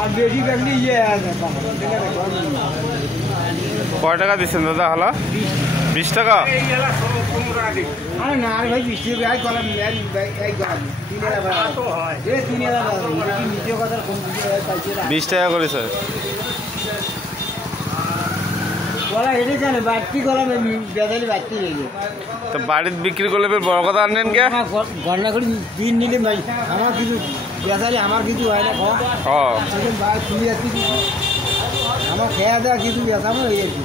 আর বেশি ব্যাগলি ইয়ে কয় টাকা দিচ্ছেন দাদা হলো? 20 টাকা। আরে না আরে ভাই 20 টাকা এই কলম এই কলম 20 টাকা করে স্যার। বলা এটা জানে বাড়তি কলম বেদালি বাড়তি নিয়ে তো বাড়িতে বিক্রি করলে বড় কথা আনেন কে? গণনা করে দিন নিলে ভাই আমার কিছু বেদালি আমার কিছু হয় না ও তুমি আমার খেয়া দেওয়া কিছু বেসামো হয়ে যাচ্ছে।